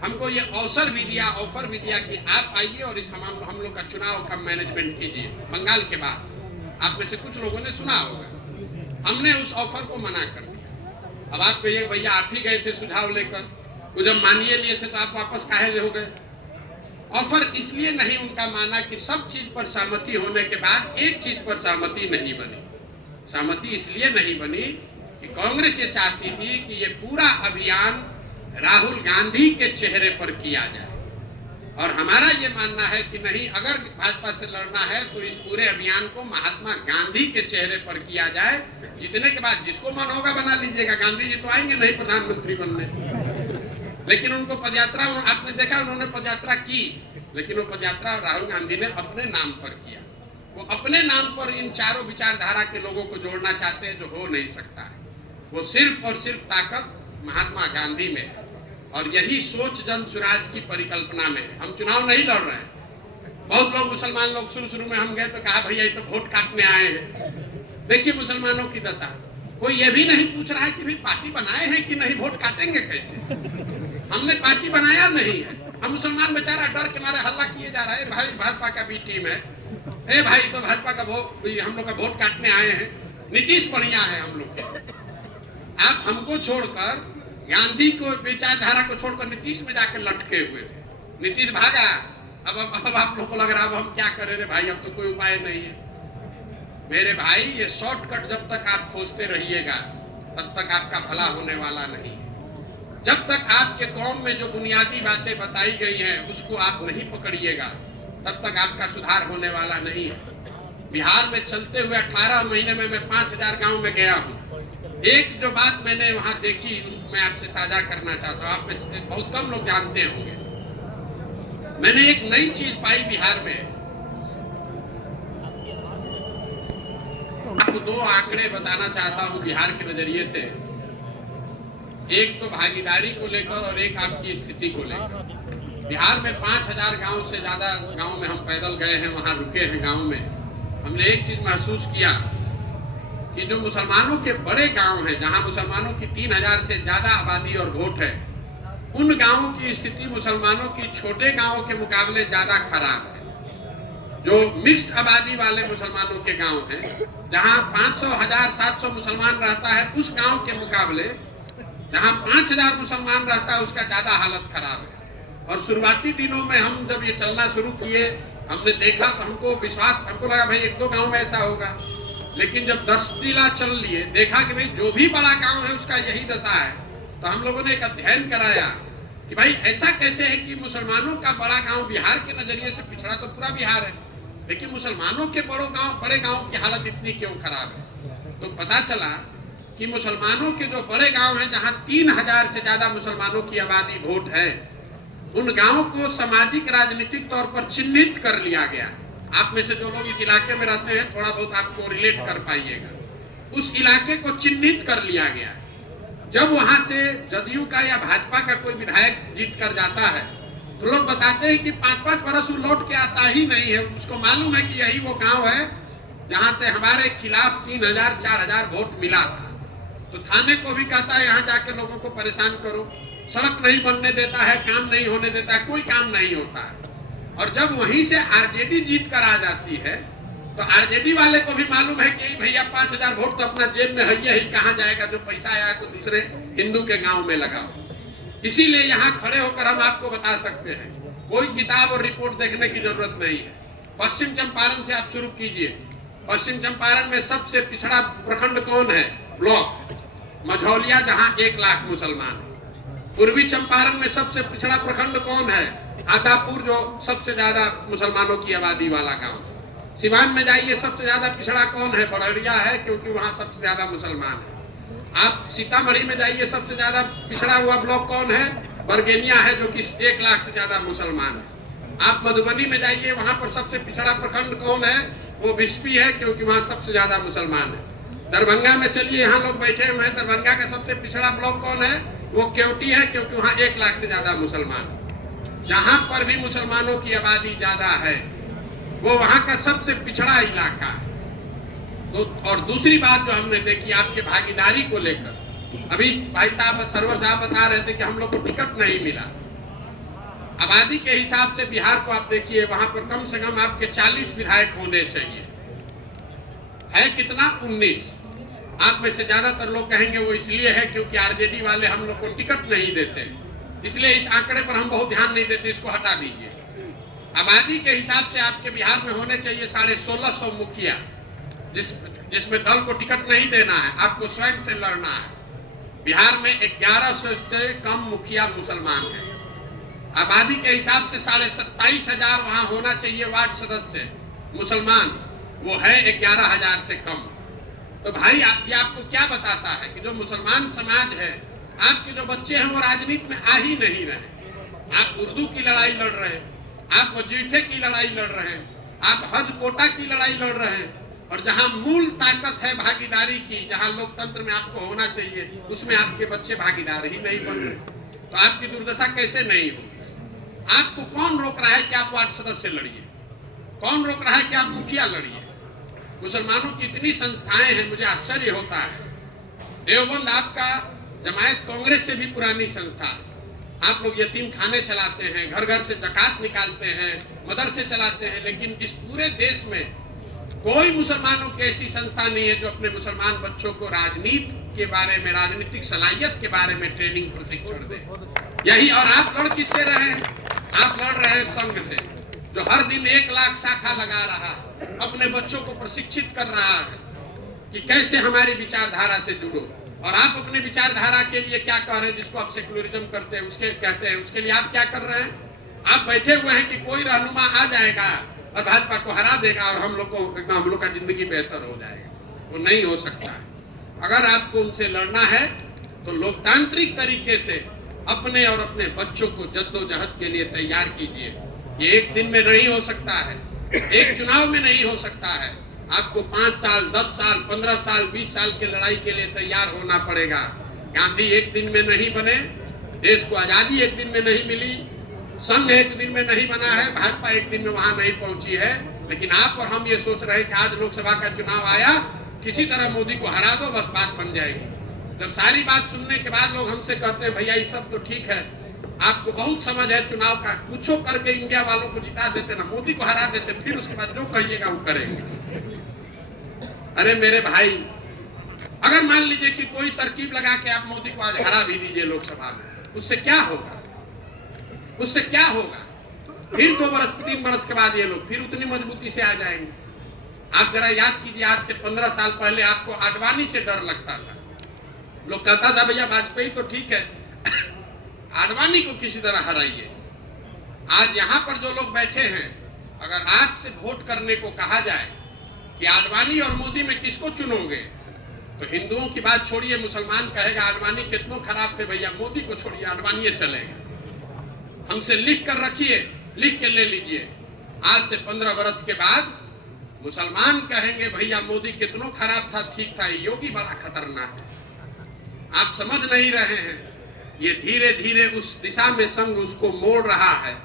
हमको ये ऑफर भी दिया कि आप आइए और इस हम लोग का चुनाव का मैनेजमेंट कीजिए बंगाल के बाद। आप में से कुछ लोगों ने सुना होगा। हमने उस ऑफर को मना कर दिया। अब आप कहिए भैया आप ही गए थे सुझाव लेकर, वो जब मानिए लिए थे तो आप वापस काहे हो गए? ऑफर इसलिए नहीं उनका माना कि सब चीज पर सहमति होने के बाद एक चीज पर सहमति नहीं बनी। सहमति इसलिए नहीं बनी कि कांग्रेस ये चाहती थी कि ये पूरा अभियान राहुल गांधी के चेहरे पर किया जाए, और हमारा ये मानना है कि नहीं, अगर भाजपा से लड़ना है तो इस पूरे अभियान को महात्मा गांधी के चेहरे पर किया जाए। जीतने के बाद जिसको मन होगा बना लीजिएगा, गांधी जी तो आएंगे नहीं प्रधानमंत्री बनने, लेकिन उनको पदयात्रा, आपने देखा उन्होंने पदयात्रा की, लेकिन वो पदयात्रा राहुल गांधी ने अपने नाम पर किया। वो अपने नाम पर इन चारों विचारधारा के लोगों को जोड़ना चाहते हैं, जो हो नहीं सकता है। वो सिर्फ और सिर्फ ताकत महात्मा गांधी में है, और यही सोच जन स्वराज की परिकल्पना में है। हम चुनाव नहीं लड़ रहे हैं। बहुत लोग मुसलमान लोग शुरू में हम गए तो कहा भैया ये तो वोट काटने आए हैं। देखिए मुसलमानों की दशा, कोई ये भी नहीं पूछ रहा है कि भाई पार्टी बनाए हैं कि नहीं, वोट काटेंगे कैसे। हमने पार्टी बनाया नहीं है। हम मुसलमान बेचारा डर के मारे हल्ला किए जा रहा है, भाई भाजपा का भी टीम है, ए भाई तो भाजपा का वोट, हम लोग का वोट काटने आए हैं। नीतीश बढ़िया है हम लोग के। आप हमको छोड़कर, गांधी को विचारधारा को छोड़कर नीतीश में जाकर लटके हुए थे। नीतीश भागा। अब आप लोग को लग रहा है अब हम क्या करें रे भाई, अब तो कोई उपाय नहीं है। मेरे भाई ये शॉर्टकट जब तक आप खोजते रहिएगा तब तक आपका भला होने वाला नहीं। जब तक आपके कौम में जो बुनियादी बातें बताई गई हैं उसको आप नहीं पकड़िएगा तब तक आपका सुधार होने वाला नहीं है। बिहार में चलते हुए 18 महीने में मैं 5000 गांव में गया हूँ। एक जो बात मैंने वहां देखी उसको मैं आपसे साझा करना चाहता हूँ। आप में बहुत कम लोग जानते होंगे। मैंने एक नई चीज पाई बिहार में। आपको दो आंकड़े बताना चाहता हूं बिहार के नजरिए से। एक तो भागीदारी को लेकर और एक आपकी स्थिति को लेकर। बिहार में 5000 गांव से ज्यादा गांव में हम पैदल गए हैं, वहां रुके हैं गांव में। हमने एक चीज महसूस किया कि जो मुसलमानों के बड़े गांव हैं, जहां मुसलमानों की 3000 से ज्यादा आबादी और वोट है, उन गांवों की स्थिति मुसलमानों की छोटे गांवों के मुकाबले ज्यादा खराब है। जो मिक्स्ड आबादी वाले मुसलमानों के गांव हैं, जहां 500, 1000, 700 मुसलमान रहता है, उस गांव के मुकाबले जहां 5000 मुसलमान रहता है उसका ज्यादा हालत खराब है। और शुरुआती दिनों में हम जब ये चलना शुरू किए, हमने देखा तो हमको विश्वास, हमको लगा भाई 1-2 गांव में ऐसा होगा। लेकिन जब 10 जिला चल लिए, देखा कि भाई जो भी बड़ा गांव है उसका यही दशा है। तो हम लोगों ने एक अध्ययन कराया कि भाई ऐसा कैसे है कि मुसलमानों का बड़ा गांव बिहार के नजरिए से पिछड़ा तो पूरा बिहार है, लेकिन मुसलमानों के बड़े गांव की हालत इतनी क्यों खराब है। तो पता चला कि मुसलमानों के जो बड़े गांव हैं, जहां 3000 से ज्यादा मुसलमानों की आबादी वोट है, उन गांवों को सामाजिक राजनीतिक तौर पर चिन्हित कर लिया गया। आप में से जो लोग इस इलाके में रहते हैं थोड़ा बहुत आपको रिलेट कर पाइएगा। उस इलाके को चिन्हित कर लिया गया। जब वहां से जदयू का या भाजपा का कोई विधायक जीत कर जाता है तो लोग बताते हैं कि 5-5 बरस लौट के आता ही नहीं है। उसको मालूम है कि यही वो गांव है जहां से हमारे खिलाफ 3000, 4000 वोट मिला था। तो थाने को भी कहता है यहाँ जाके लोगों को परेशान करो। सड़क नहीं बनने देता है, काम नहीं होने देता है, कोई काम नहीं होता है। और जब वहीं से आरजेडी जीत कर आ जाती है तो आरजेडी वाले को भी मालूम है कि भैया 5000 वोट तो अपना जेब में है ही, कहाँ जाएगा, जो पैसा आया तो दूसरे हिंदू के गांव में लगाओ। इसीलिए यहाँ खड़े होकर हम आपको बता सकते हैं, कोई किताब और रिपोर्ट देखने की जरूरत नहीं है। पश्चिम चंपारण से आप शुरू कीजिए। पश्चिम चंपारण में सबसे पिछड़ा प्रखंड कौन है? ब्लॉक मझौलिया, जहाँ 1 लाख मुसलमान है। पूर्वी चंपारण में सबसे पिछड़ा प्रखंड कौन है? आदापुर, जो सबसे ज्यादा मुसलमानों की आबादी वाला गांव। सिवान में जाइए, सबसे ज्यादा पिछड़ा कौन है? बड़ौलिया है, क्योंकि वहां सबसे ज्यादा मुसलमान है। आप सीतामढ़ी में जाइए, सबसे ज्यादा पिछड़ा हुआ ब्लॉक कौन है? बरगेनिया है, जो कि 1 लाख से ज्यादा मुसलमान है। आप मधुबनी में जाइए, वहां पर सबसे पिछड़ा प्रखंड कौन है? वो बिस्पी है, क्योंकि वहां सबसे ज्यादा मुसलमान है। दरभंगा में चलिए, यहाँ लोग बैठे हुए हैं, दरभंगा का सबसे पिछड़ा ब्लॉक कौन है? वो केवटी है, क्योंकि वहां 1 लाख से ज्यादा मुसलमान है। जहां पर भी मुसलमानों की आबादी ज्यादा है वो वहां का सबसे पिछड़ा इलाका है। तो और दूसरी बात जो हमने देखी आपके भागीदारी को लेकर, अभी भाई साहब सरवर साहब बता रहे थे कि हम लोग को टिकट नहीं मिला। आबादी के हिसाब से बिहार को आप देखिए, वहां पर कम से कम आपके 40 विधायक होने चाहिए। है कितना? 19। आप में से ज्यादातर लोग कहेंगे वो इसलिए है क्योंकि आरजेडी वाले हम लोग को टिकट नहीं देते, इसलिए इस आंकड़े पर हम बहुत ध्यान नहीं देते, इसको हटा दीजिए। आबादी के हिसाब से आपके बिहार में होने चाहिए 1650 मुखिया, जिसमें दल को टिकट नहीं देना है, आपको स्वयं से लड़ना है। बिहार में 1100 से कम मुखिया मुसलमान है। आबादी के हिसाब से 27,500 वहां होना चाहिए वार्ड सदस्य मुसलमान, वो है 11,000 से कम। तो भाई ये आपको क्या बताता है कि जो मुसलमान समाज है, आपके जो बच्चे हैं वो राजनीति में आ ही नहीं रहे। आप उर्दू की लड़ाई लड़ रहे हैं, आप वजीफे की लड़ाई लड़ रहे हैं, आप हज कोटा की लड़ाई लड़ रहे हैं, और जहां मूल ताकत है भागीदारी की, जहां लोकतंत्र में आपको होना चाहिए, उसमें आपके बच्चे भागीदार ही नहीं बन रहे, तो आपकी दुर्दशा कैसे नहीं होगी? आपको कौन रोक रहा है कि आप वार्ड सदस्य लड़िए? कौन रोक रहा है कि आप मुखिया लड़िए? मुसलमानों की इतनी संस्थाएं हैं, मुझे आश्चर्य होता है। देवबंद आपका जमायत कांग्रेस से भी पुरानी संस्था है। आप लोग यतीम खाने चलाते हैं, घर घर से ज़कात निकालते हैं, मदरसे चलाते हैं, लेकिन इस पूरे देश में कोई मुसलमानों की ऐसी संस्था नहीं है जो अपने मुसलमान बच्चों को राजनीति के बारे में, राजनीतिक सलाहियत के बारे में ट्रेनिंग प्रशिक्षण दे। यही, और आप लड़ किससे रहे हैं? आप लड़ रहे हैं संघ से, जो हर दिन 1 लाख शाखा लगा रहा है, अपने बच्चों को प्रशिक्षित कर रहा है कि कैसे हमारी विचारधारा से जुड़ो। और आप अपने विचारधारा के लिए क्या कह रहे हैं, जिसको आप सेकुलरिज्म करते हैं, उसके कहते हैं, उसके लिए आप क्या कर रहे हैं? आप बैठे हुए हैं कि कोई रहनुमा आ जाएगा और भाजपा को हरा देगा और हम लोग का जिंदगी बेहतर हो जाएगा। वो नहीं हो सकता है। अगर आपको उनसे लड़ना है तो लोकतांत्रिक तरीके से अपने और अपने बच्चों को जद्दोजहद के लिए तैयार कीजिए। ये एक दिन में नहीं हो सकता है, एक चुनाव में नहीं हो सकता है। आपको 5 साल, 10 साल, 15 साल, 20 साल की लड़ाई के लिए तैयार होना पड़ेगा। गांधी एक दिन में नहीं बने, देश को आजादी एक दिन में नहीं मिली, संघ एक दिन में नहीं बना है, भाजपा एक दिन में वहां नहीं पहुंची है। लेकिन आप और हम ये सोच रहे हैं कि आज लोकसभा का चुनाव आया, किसी तरह मोदी को हरा दो, बस बात बन जाएगी। जब सारी बात सुनने के बाद लोग हमसे कहते हैं भैया ये सब तो ठीक है, आपको बहुत समझ है चुनाव का, कुछ करके इंडिया वालों को जिता देते ना, मोदी को हरा देते, फिर उसके बाद जो कहिएगा वो करेंगे। अरे मेरे भाई, अगर मान लीजिए कि कोई तरकीब लगा के आप मोदी को आज हरा भी दीजिए लोकसभा में, उससे क्या होगा? उससे क्या होगा? फिर 2 बरस 3 बरस के बाद ये लोग फिर उतनी मजबूती से आ जाएंगे। आप जरा याद कीजिए, आज से 15 साल पहले आपको आडवाणी से डर लगता था। लोग कहता था भैया वाजपेयी तो ठीक है, आडवाणी को किसी तरह हराइए। आज यहाँ पर जो लोग बैठे हैं, अगर आज से वोट करने को कहा जाए कि आडवाणी और मोदी में किसको चुनोगे, तो हिंदुओं की बात छोड़िए, मुसलमान कहेगा आडवाणी कितनों खराब थे भैया, मोदी को छोड़िए, आडवाणी चलेगा। हमसे लिख कर रखिए, लिख के ले लीजिए। आज से 15 वर्ष के बाद मुसलमान कहेंगे भैया मोदी कितनों खराब था, ठीक था, योगी बड़ा खतरनाक है। आप समझ नहीं रहे हैं, ये धीरे धीरे उस दिशा में संघ उसको मोड़ रहा है।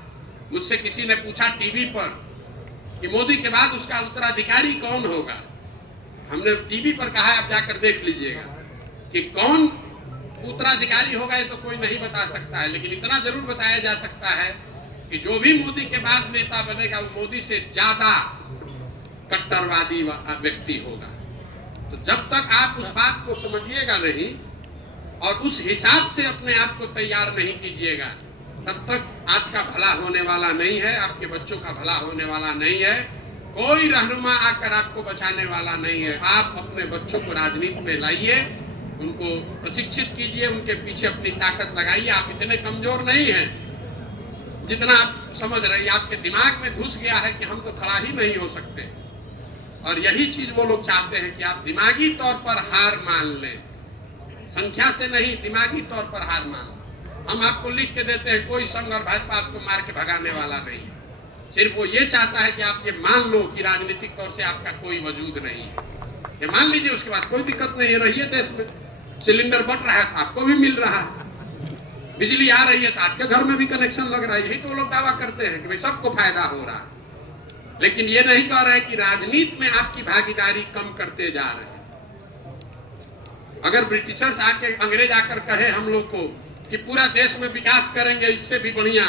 मुझसे किसी ने पूछा टीवी पर कि मोदी के बाद उसका उत्तराधिकारी कौन होगा। हमने टीवी पर कहा, आप जाकर देख लीजिएगा कि कौन उत्तराधिकारी होगा ये तो कोई नहीं बता सकता है, लेकिन इतना जरूर बताया जा सकता है कि जो भी मोदी के बाद नेता बनेगा वो मोदी से ज्यादा कट्टरवादी व्यक्ति होगा। तो जब तक आप उस बात को समझिएगा नहीं और उस हिसाब से अपने आप को तैयार नहीं कीजिएगा, तब तक आपका भला होने वाला नहीं है, आपके बच्चों का भला होने वाला नहीं है। कोई रहनुमा आकर आपको बचाने वाला नहीं है। आप अपने बच्चों को राजनीति में लाइए, उनको प्रशिक्षित कीजिए, उनके पीछे अपनी ताकत लगाइए। आप इतने कमजोर नहीं हैं जितना आप समझ रहे हैं। आपके दिमाग में घुस गया है कि हम तो खड़ा ही नहीं हो सकते, और यही चीज वो लोग चाहते हैं कि आप दिमागी तौर पर हार मान लें, संख्या से नहीं, दिमागी तौर पर हार मान लें। हम आपको लिख के देते हैं, कोई संघ और भाजपा आपको मार के भगाने वाला नहीं है। सिर्फ वो ये चाहता है कि आप ये मान लो कि राजनीतिक तौर से आपका कोई वजूद नहीं है, ये मान लीजिए, उसके बाद कोई दिक्कत नहीं है। रहिए देश में, सिलेंडर बढ़ रहा है तो आपको भी मिल रहा है, बिजली आ रही है तो आपके घर में भी कनेक्शन लग रहा है। यही तो लोग दावा करते हैं कि भाई सबको फायदा हो रहा है, लेकिन ये नहीं कह रहे कि राजनीति में आपकी भागीदारी कम करते जा रहे हैं। अगर ब्रिटिशर्स आके, अंग्रेज आकर कहे हम लोग को कि पूरा देश में विकास करेंगे, इससे भी बढ़िया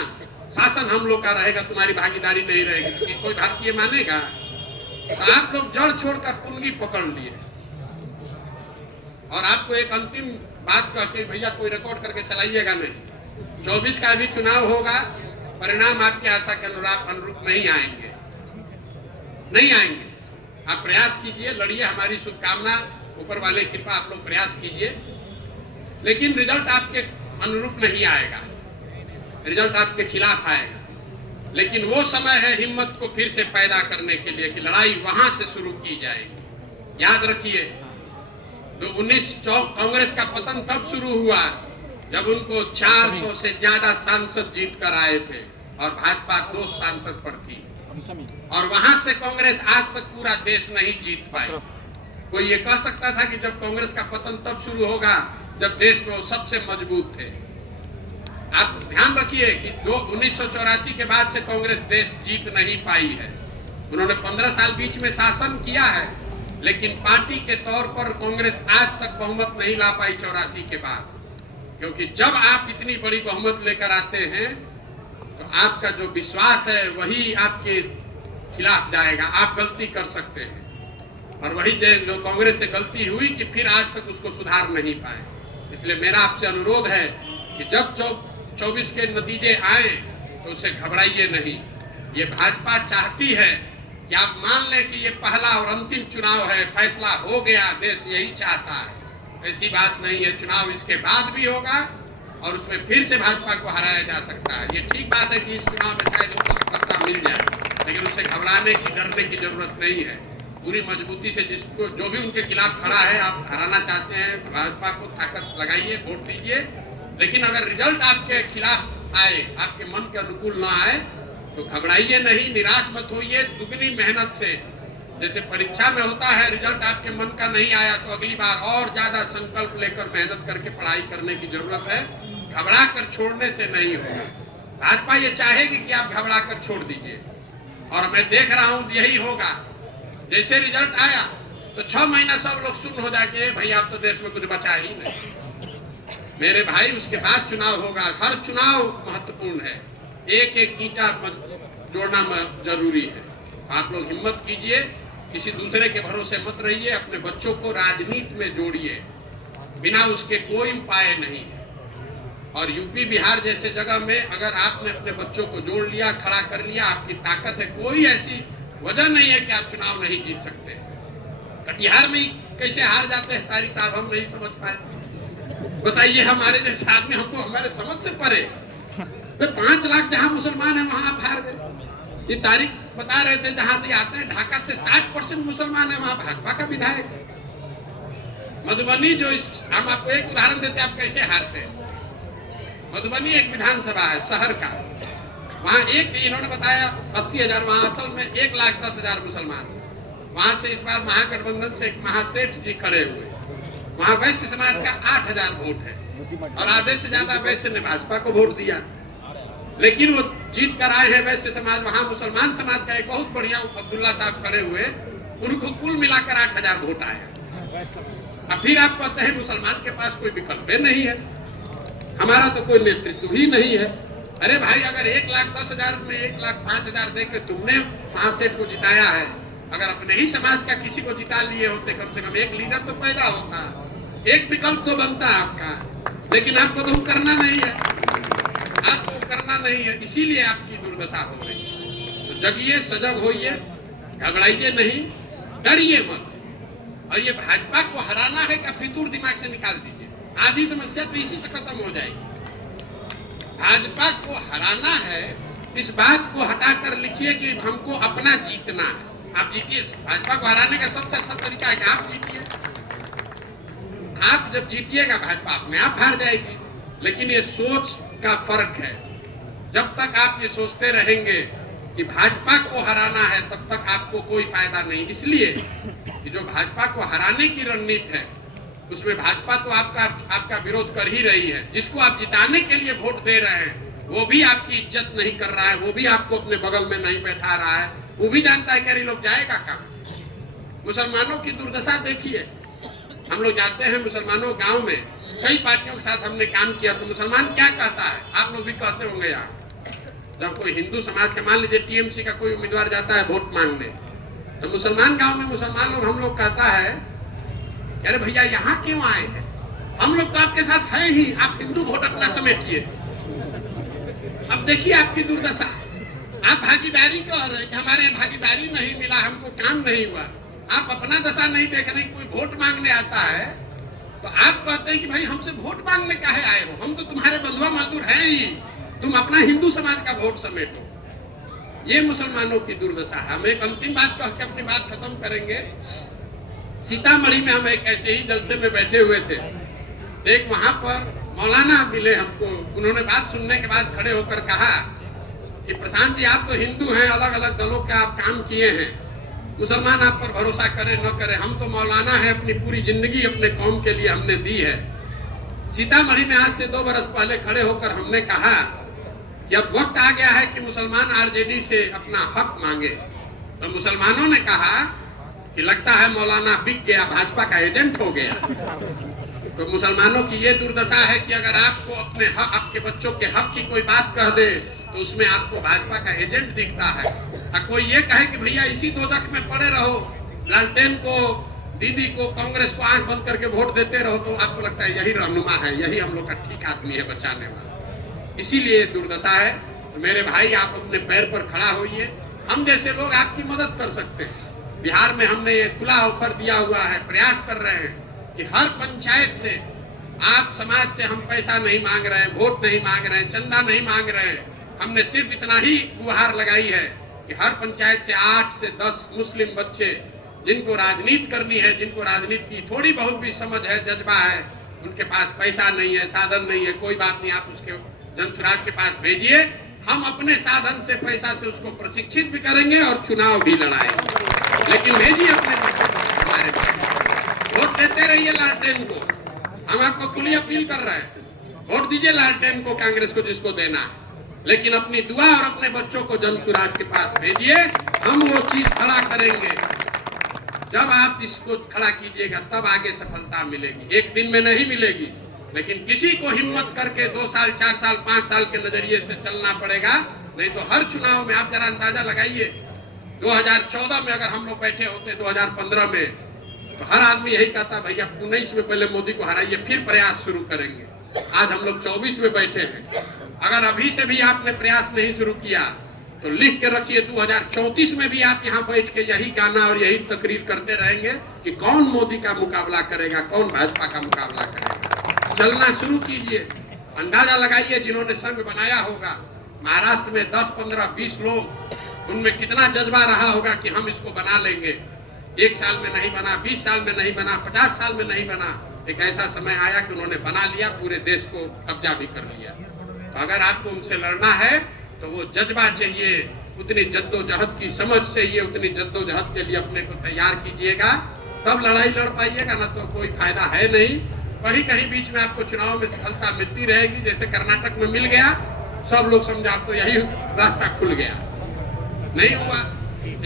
शासन हम लोग का रहेगा, तुम्हारी भागीदारी नहीं रहेगी, तो कोई भारतीय मानेगा? तो आप लोग जड़ छोड़कर पुंगी पकड़ लिए। और आपको एक अंतिम बात कहते, भैया कोई रिकॉर्ड करके चलाइएगा नहीं। 24 का भी चुनाव होगा, परिणाम आपकी आशा के अनुरूप नहीं आएंगे, नहीं आएंगे। आप प्रयास कीजिए, लड़िए, हमारी शुभकामना, ऊपर वाले कृपा, आप लोग प्रयास कीजिए, लेकिन रिजल्ट आपके अनुरूप नहीं आएगा, रिजल्ट आपके खिलाफ आएगा। लेकिन वो समय है हिम्मत को फिर से पैदा करने के लिए कि लड़ाई वहां से शुरू की जाएगी। याद रखिए, तो 19 कांग्रेस का पतन तब शुरू हुआ जब उनको 400 से ज्यादा सांसद जीत कर आए थे। और भाजपा 2 सांसद पर थी, और वहां से कांग्रेस आज तक पूरा देश नहीं जीत पाई। कोई ये कह सकता था कि जब कांग्रेस का पतन तब शुरू होगा जब देश में वो सबसे मजबूत थे। आप ध्यान रखिए कि 1984 के बाद से कांग्रेस देश जीत नहीं पाई है। उन्होंने 15 साल बीच में शासन किया है, लेकिन पार्टी के तौर पर कांग्रेस आज तक बहुमत नहीं ला पाई 84 के बाद। क्योंकि जब आप इतनी बड़ी बहुमत लेकर आते हैं तो आपका जो विश्वास है वही आपके खिलाफ जाएगा। आप गलती कर सकते हैं, और वही जो कांग्रेस से गलती हुई कि फिर आज तक उसको सुधार नहीं पाए। इसलिए मेरा आपसे अनुरोध है कि जब 24 के नतीजे आए तो उससे घबराइए नहीं। ये भाजपा चाहती है कि आप मान लें कि ये पहला और अंतिम चुनाव है, फैसला हो गया, देश यही चाहता है। ऐसी बात नहीं है, चुनाव इसके बाद भी होगा और उसमें फिर से भाजपा को हराया जा सकता है। ये ठीक बात है कि इस चुनाव में शायद उनको सफलता मिल जाए, लेकिन उससे घबराने की, डरने की जरूरत नहीं है। पूरी मजबूती से जिसको जो भी उनके खिलाफ खड़ा है, आप हराना चाहते हैं, भाजपा को ताकत लगाइए, वोट दीजिए। लेकिन अगर रिजल्ट आपके खिलाफ आए, आपके मन के अनुकूल ना आए, तो घबराइए नहीं, निराश मत होइए। दुगनी मेहनत से, जैसे परीक्षा में होता है, रिजल्ट आपके मन का नहीं आया तो अगली बार और ज्यादा संकल्प लेकर मेहनत करके पढ़ाई करने की जरूरत है। घबरा कर छोड़ने से नहीं होगा। भाजपा ये चाहेगी कि आप घबरा कर छोड़ दीजिए, और मैं देख रहा हूं यही होगा। जैसे रिजल्ट आया तो 6 महीना सब लोग सुन हो जाके, भाई आप तो देश में कुछ बचा ही नहीं। मेरे भाई, उसके बाद चुनाव होगा। हर चुनाव महत्वपूर्ण है, एक एक ईंटा जोड़ना जरूरी है। आप लोग हिम्मत कीजिए, किसी दूसरे के भरोसे मत रहिए, अपने बच्चों को राजनीति में जोड़िए, बिना उसके कोई उपाय नहीं है। और यूपी बिहार जैसे जगह में अगर आपने अपने बच्चों को जोड़ लिया, खड़ा कर लिया, आपकी ताकत है। कोई ऐसी वजह नहीं है कि आप चुनाव नहीं जीत सकते। कटिहार में कैसे हार जाते हैं तारिक साहब, हम नहीं समझ पाए। बताइए, हमारे जैसे आदमी, हमको हमारे समझ से परे। 5 लाख जहां मुसलमान है वहां आप हार गए। ये तारिक बता रहे थे, जहां से आते हैं ढाका से 60% मुसलमान है, वहां भाजपा का विधायक है। मधुबनी जो हम आपको एक उदाहरण देते हैं, आप कैसे हारते हैं। मधुबनी एक विधानसभा है शहर का, वहां एक, इन्होंने बताया 80,000, वहां असल में 1,10,000 मुसलमान। वहां से इस बार महागठबंधन से एक महासेठ जी खड़े हुए, वहां वैश्य समाज का 8,000 वोट है, और आधे से ज्यादा वैश्य ने भाजपा को वोट दिया। लेकिन वो जीत कर आए हैं वैश्य समाज। वहां मुसलमान समाज का एक बहुत बढ़िया अब्दुल्ला साहब खड़े हुए, उनको कुल मिलाकर 8,000 वोट आया। अब फिर आप कहते हैं मुसलमान के पास कोई विकल्प नहीं है, हमारा तो कोई नेतृत्व ही नहीं है। अरे भाई, अगर 1,10,000 में 1,05,000 देकर तुमने महासेठ को जिताया है, अगर अपने ही समाज का किसी को जिता लिए होते, कम से कम एक लीडर तो पैदा होता, एक विकल्प तो बनता आपका। लेकिन आपको तो करना नहीं है, आपको करना नहीं है, इसीलिए आपकी दुर्दशा हो रही है। तो जगिए, सजग होइए, घबराइए नहीं, डरिए मत। और ये भाजपा को हराना है का फितूर दिमाग से निकाल दीजिए, आधी समस्या तो इसी से खत्म हो जाएगी। भाजपा को हराना है, इस बात को हटाकर लिखिए कि हमको अपना जीतना है। आप जीतिए। भाजपा को हराने का सबसे अच्छा तरीका है कि आप जीतिए। आप जब जीतिएगा, भाजपा अपने आप हार जाएगी। लेकिन ये सोच का फर्क है। जब तक आप ये सोचते रहेंगे कि भाजपा को हराना है, तब तक आपको कोई फायदा नहीं। इसलिए कि जो भाजपा को हराने की रणनीति है, उसमें भाजपा तो आपका विरोध कर ही रही है। जिसको आप जिताने के लिए वोट दे रहे हैं, वो भी आपकी इज्जत नहीं कर रहा है, वो भी आपको अपने बगल में नहीं बैठा रहा है। वो भी जानता है कि लोग जाएगा कहाँ। मुसलमानों की दुर्दशा देखिए। हम लोग जाते हैं मुसलमानों गांव में, कई पार्टियों के साथ हमने काम किया, तो मुसलमान क्या कहता है, आप लोग भी कहते होंगे यहाँ। जब कोई हिंदू समाज का, मान लीजिए टीएमसी का कोई उम्मीदवार जाता है वोट मांगने, तो मुसलमान गांव में मुसलमान लोग, हम लोग कहता है, अरे भैया यहाँ क्यों आए हैं, हम लोग तो आपके साथ है ही, आप हिंदू वोट अपना समेटिए। अब देखिए आपकी दुर्दशा। आप भागीदारी कह रहे हैं कि हमारे भागीदारी नहीं मिला, हमको काम नहीं हुआ। आप अपना दशा नहीं देख रहे। कोई वोट मांगने आता है तो आप कहते हैं कि भाई हमसे वोट मांगने काहे आए हो, हम तो तुम्हारे बंधुआ मजदूर हैं ही, तुम अपना हिंदू समाज का वोट समेटो। ये मुसलमानों की दुर्दशा है। हम एक अंतिम बात कह के अपनी बात खत्म करेंगे। सीतामढ़ी में हम एक ऐसे ही जलसे में बैठे हुए थे, एक वहां पर मौलाना मिले हमको। उन्होंने बात सुनने के बाद खड़े होकर कहा कि प्रशांत जी आप तो हिंदू हैं, अलग अलग दलों के आप काम किए हैं, मुसलमान आप पर भरोसा करे न करे, हम तो मौलाना है, अपनी पूरी जिंदगी अपने कौम के लिए हमने दी है। सीतामढ़ी में आज से 2 बरस पहले खड़े होकर हमने कहा कि अब वक्त आ गया है कि मुसलमान आरजेडी से अपना हक मांगे। तो मुसलमानों ने कहा कि लगता है मौलाना बिक गया, भाजपा का एजेंट हो गया। तो मुसलमानों की ये दुर्दशा है कि अगर आपको अपने हक, आपके बच्चों के हक की कोई बात कह दे तो उसमें आपको भाजपा का एजेंट दिखता है। और कोई ये कहे कि भैया इसी दोजख में पड़े रहो, लालटेन को, दीदी को, कांग्रेस को आंख बंद करके वोट देते रहो, तो आपको लगता है यही रहनुमा है, यही हम लोग का ठीक आदमी है बचाने वाला। इसीलिए दुर्दशा है। तो मेरे भाई आप अपने पैर पर खड़ा होइए, हम जैसे लोग आपकी मदद कर सकते हैं। बिहार में हमने ये खुला ऑफर दिया हुआ है, प्रयास कर रहे हैं कि हर पंचायत से, आप समाज से हम पैसा नहीं मांग रहे हैं, वोट नहीं मांग रहे हैं, चंदा नहीं मांग रहे हैं, हमने सिर्फ इतना ही गुहार लगाई है कि हर पंचायत से 8 से 10 मुस्लिम बच्चे जिनको राजनीति करनी है, जिनको राजनीति की थोड़ी बहुत भी समझ है, जज्बा है, उनके पास पैसा नहीं है, साधन नहीं है, कोई बात नहीं, आप उसके जनसुराज के पास भेजिए, हम अपने साधन से, पैसा से उसको प्रशिक्षित भी करेंगे और चुनाव भी लड़ाएंगे। लेकिन भेजिए अपने बच्चों को हमारे पास, वोट देते रहिए लालटेन को। हम आपको खुली अपील कर रहे हैं, वोट दीजिए लालटेन को, कांग्रेस को, जिसको देना है, लेकिन अपनी दुआ और अपने बच्चों को जनसुराज के पास भेजिए। हम वो चीज खड़ा करेंगे, जब आप इसको खड़ा कीजिएगा तब आगे सफलता मिलेगी, एक दिन में नहीं मिलेगी। लेकिन किसी को हिम्मत करके 2 साल, 4 साल, 5 साल के नजरिए से चलना पड़ेगा, नहीं तो हर चुनाव में आप जरा अंदाजा लगाइए, 2014 में अगर हम लोग बैठे होते 2015 में, तो हर आदमी यही कहता भैया 19 में पहले मोदी को हराइए, फिर प्रयास शुरू करेंगे। आज हम लोग 24 में बैठे हैं, अगर अभी से भी आपने प्रयास नहीं शुरू किया तो लिख के रखिए 2034 में भी आप यहाँ बैठ के यही गाना और यही तकरीर करते रहेंगे कि कौन मोदी का मुकाबला करेगा, कौन भाजपा का मुकाबला करेगा। चलना शुरू कीजिए, अंदाजा लगाइए जिन्होंने संघ बनाया होगा महाराष्ट्र में 10, 15, 20 लोग, उनमें कितना जज्बा रहा होगा कि हम इसको बना लेंगे। 1 साल में नहीं बना, 20 साल में नहीं बना, 50 साल में नहीं बना, एक ऐसा समय आया कि उन्होंने बना लिया, पूरे देश को कब्जा भी कर लिया। तो अगर आपको उनसे लड़ना है तो वो जज्बा चाहिए, उतनी जद्दोजहद की समझ चाहिए, उतनी जद्दोजहद के लिए अपने को तैयार कीजिएगा, तब लड़ाई लड़ पाइएगा, ना तो कोई फायदा है नहीं। कहीं कहीं बीच में आपको चुनाव में सफलता मिलती रहेगी, जैसे कर्नाटक में मिल गया, सब लोग समझा अब तो यही रास्ता खुल गया, नहीं हुआ।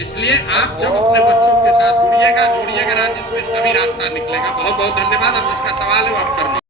इसलिए आप जब अपने बच्चों के साथ जुड़िएगा राजनीति में, तभी रास्ता निकलेगा। बहुत बहुत धन्यवाद। अब जिसका सवाल है वो आप कर लीजिए।